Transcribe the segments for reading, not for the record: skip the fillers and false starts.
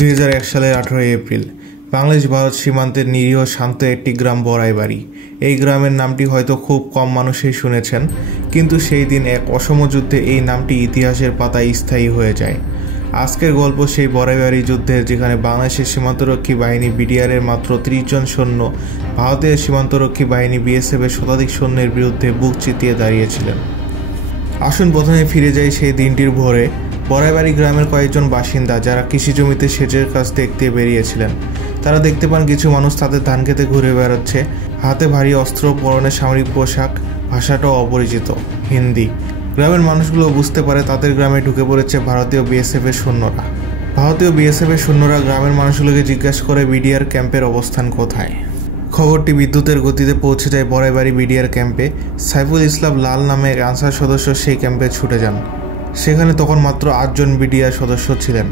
2001 সালের 18 এপ্রিল বাংলাদেশ ভারত সীমান্তের নিরীহ শান্ত একটি গ্রাম বড়াইবাড়ি। এই গ্রামের নামটি হয়তো খুব কম মানুষই শুনেছেন, কিন্তু সেই দিন এক অসম যুদ্ধে এই নামটি ইতিহাসের পাতায় স্থায়ী হয়ে যায়। আজকের গল্প সেই বড়াইবাড়ি যুদ্ধের, যেখানে বাংলাদেশের সীমান্তরক্ষী বাহিনী বিডিআরের মাত্র 30 জন সৈন্য ভারতের সীমান্তরক্ষী বাহিনী বিএসএফের শতাধিক সৈন্যের বিরুদ্ধে বুক চিতিয়ে দাঁড়িয়েছিলেন। আসুন প্রথমে ফিরে যাই সেই দিনটির ভোরে। বড়াইবাড়ি গ্রামের কয়েকজন বাসিন্দা যারা কৃষি জমিতে সেচের কাজ দেখতে বেরিয়েছিলেন, তারা দেখতে পান কিছু মানুষ তাদের ধান খেতে ঘুরে বেড়াচ্ছে, হাতে ভারী অস্ত্র, পরনে সামরিক পোশাক, ভাষাটাও অপরিচিত, হিন্দি। গ্রামের মানুষগুলো বুঝতে পারে তাদের গ্রামে ঢুকে পড়েছে ভারতীয় বিএসএফের সৈন্যরা। ভারতীয় বিএসএফের সৈন্যরা গ্রামের মানুষগুলোকে জিজ্ঞাসা করে বিডিআর ক্যাম্পের অবস্থান কোথায়। খবরটি বিদ্যুতের গতিতে পৌঁছে যায় বড়াইবাড়ি বিডিআর ক্যাম্পে। সাইফুল ইসলাম লাল নামে এক আনসার সদস্য সেই ক্যাম্পে ছুটে যান। সেখানে তখন মাত্র 8 জন বিডিআর সদস্য ছিলেন।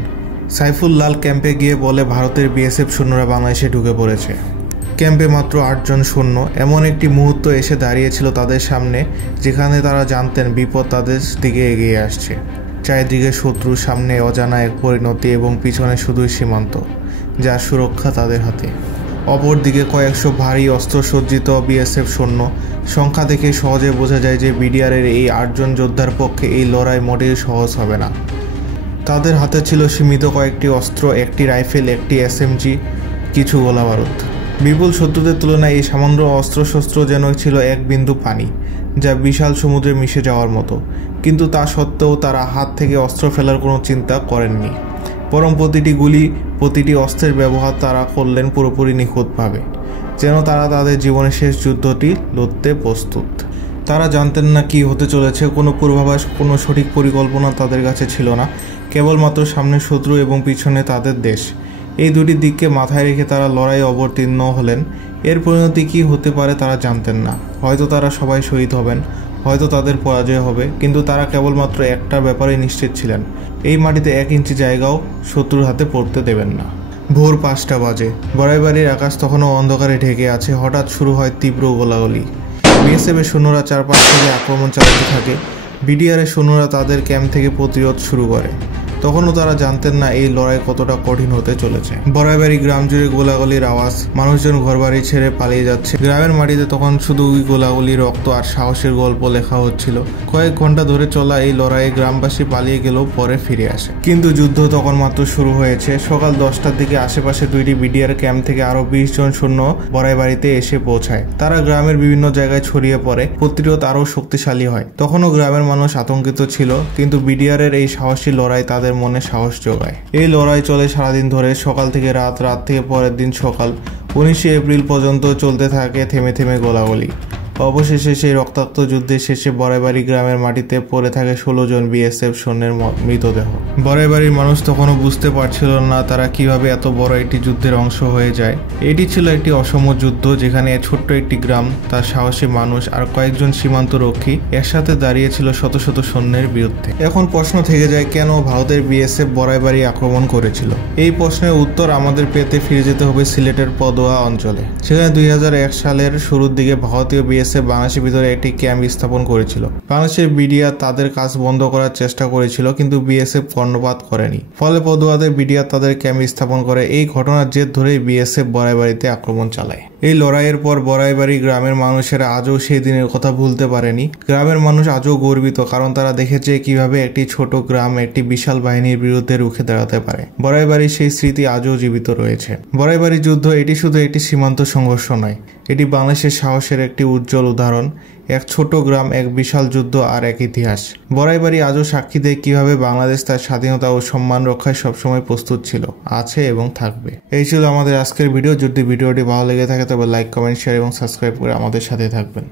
সাইফুল লাল ক্যাম্পে গিয়ে বলে ভারতের বিএসএফ সৈন্যরা বাংলাদেশে ঢুকে পড়েছে। ক্যাম্পে মাত্র 8 জন সৈন্য। এমন একটি মুহূর্ত এসে দাঁড়িয়েছিল তাদের সামনে, যেখানে তারা জানতেন বিপদ তাদের দিকে এগিয়ে আসছে। চারিদিকে শত্রু, সামনে অজানা এক পরিণতি এবং পিছনে শুধুই সীমান্ত, যার সুরক্ষা তাদের হাতে। অপরদিকে কয়েকশো ভারী অস্ত্রসজ্জিত বিএসএফ সৈন্য। সংখ্যা দেখে সহজে বোঝা যায় যে বিডিআরের এই 8 জন যোদ্ধার পক্ষে এই লড়াই মোটেই সহজ হবে না। তাদের হাতে ছিল সীমিত কয়েকটি অস্ত্র, একটি রাইফেল, একটি এসএমজি, কিছু গোলাবারুদ। বিপুল শত্রুদের তুলনায় এই সামান্য অস্ত্রশস্ত্র যেন ছিল এক বিন্দু পানি, যা বিশাল সমুদ্রে মিশে যাওয়ার মতো। কিন্তু তা সত্ত্বেও তারা হাত থেকে অস্ত্র ফেলার কোনো চিন্তা করেননি, বরং প্রতিটি গুলি, প্রতিটি অস্ত্রের ব্যবহার তারা করলেন পুরোপুরি নিখুঁতভাবে, যেন তারা তাদের জীবনের শেষ যুদ্ধটি লড়তে প্রস্তুত। তারা জানতেন না কি হতে চলেছে, কোনো পূর্বাভাস, কোনো সঠিক পরিকল্পনা তাদের কাছে ছিল না। কেবলমাত্র সামনে শত্রু এবং পিছনে তাদের দেশ। এই দুটি দিককে মাথায় রেখে তারা লড়াই অবতীর্ণ হলেন। এর পরিণতি কী হতে পারে তারা জানতেন না। হয়তো তারা সবাই শহীদ হবেন, হয়তো তাদের পরাজয় হবে, কিন্তু তারা কেবলমাত্র একটা ব্যাপারে নিশ্চিত ছিলেন, এই মাটিতে 1 ইঞ্চি জায়গাও শত্রুর হাতে পড়তে দেবেন না। ভোর 5টা বাজে। বড়াইবাড়ির আকাশ তখনও অন্ধকারে ঢেকে আছে। হঠাৎ শুরু হয় তীব্র গোলাগুলি। বিএসএফের সৈন্যরা চারপাশ থেকে আক্রমণ চালাতে থাকে। বিডিআরের সৈন্যরা তাদের ক্যাম্প থেকে প্রতিরোধ শুরু করে। তখনও তারা জানতেন না এই লড়াই কতটা কঠিন হতে চলেছে। বড়াইবাড়ি গ্রাম জুড়ে গোলাগুলির আওয়াজ, মানুষজন ঘরবাড়ি ছেড়ে পালিয়ে যাচ্ছে। গ্রামের মাটিতে তখন শুধু গোলাগুলি, রক্ত আর সাহসের গল্প লেখা হচ্ছিল। কয়েক ঘন্টা ধরে চলা এই লড়াইয়ে গ্রামবাসী পালিয়ে গেলেও পরে ফিরে আসে। কিন্তু যুদ্ধ তখন মাত্র শুরু হয়েছে। সকাল 10টার দিকে আশেপাশে 2টি বিডিআর ক্যাম্প থেকে আরো 20 জন সৈন্য বড়াইবাড়িতে এসে পৌঁছায়। তারা গ্রামের বিভিন্ন জায়গায় ছড়িয়ে পড়ে। প্রতিরোধ আরো শক্তিশালী হয়। তখনও গ্রামের মানুষ আতঙ্কিত ছিল, কিন্তু বিডিআরের এই সাহসী লড়াই তাদের মনে সাহস যোগায়। এই লড়াই চলে সারাদিন ধরে, সকাল থেকে রাত, রাত থেকে পরের দিন সকাল। 19 এপ্রিল পর্যন্ত চলতে থাকে থেমে থেমে গোলাগুলি। অবশেষে সেই রক্তাক্ত যুদ্ধের শেষে বড়াইবাড়ি গ্রামের মাটিতে পড়ে থাকে 16 জন বিএসএফ সৈন্যের মৃতদেহ। বড়াইবাড়ির মানুষ তখনও বুঝতে পারছিল না তারা কিভাবে এত বড় একটি যুদ্ধের অংশ হয়ে যায়। এটি ছিল একটি অসম যুদ্ধ, যেখানে ছোট্ট একটি গ্রাম, তার সাহসী মানুষ আর কয়েকজন সীমান্ত রক্ষী একসাথে দাঁড়িয়েছিল শত শত সৈন্যের বিরুদ্ধে। এখন প্রশ্ন থেকে যায়, কেন ভারতের বিএসএফ বড়াইবাড়ি আক্রমণ করেছিল? এই প্রশ্নের উত্তর আমাদের পেতে ফিরে যেতে হবে সিলেটের পদোয়া অঞ্চলে। সেখানে 2001 সালের শুরুর দিকে ভারতীয় বিএসএফ বাংলাদেশের ভিতরে একটি ক্যাম্প স্থাপন করেছিল। বাংলাদেশের বিডিআর তাদের কাজ বন্ধ করার চেষ্টা করেছিল, কিন্তু বিএসএফ কর্ণপাত করেনি। ফলে পদুয়াতে বিডিআর তাদের ক্যাম্প স্থাপন করে। এই ঘটনার জের ধরেই বিএসএফ বড়াইবাড়িতে আক্রমণ চালায়। এই লড়াইয়ের পর বড়াইবাড়ি গ্রামের মানুষেরা আজও সেই দিনের কথা ভুলতে পারেনি। গ্রামের মানুষ আজও গর্বিত, কারণ তারা দেখেছে কিভাবে একটি ছোট গ্রাম একটি বিশাল বাহিনীর বিরুদ্ধে রুখে দাঁড়াতে পারে। বড়াইবাড়ির সেই স্মৃতি আজও জীবিত রয়েছে। বড়াইবাড়ি যুদ্ধ এটি শুধু একটি সীমান্ত সংঘর্ষ নয়, এটি বাংলাদেশের সাহসের একটি উজ্জ্বল উদাহরণ। এক ছোট গ্রাম, এক বিশাল যুদ্ধ আর এক ইতিহাস। বড়াইবাড়ি আজও সাক্ষী দেয় কিভাবে বাংলাদেশ তার স্বাধীনতা ও সম্মান রক্ষায় সবসময় প্রস্তুত ছিল, আছে এবং থাকবে। এই ছিল আমাদের আজকের ভিডিও। যদি ভিডিওটি ভালো লেগে থাকে তবে লাইক, কমেন্ট, শেয়ার এবং সাবস্ক্রাইব করে আমাদের সাথে থাকবেন।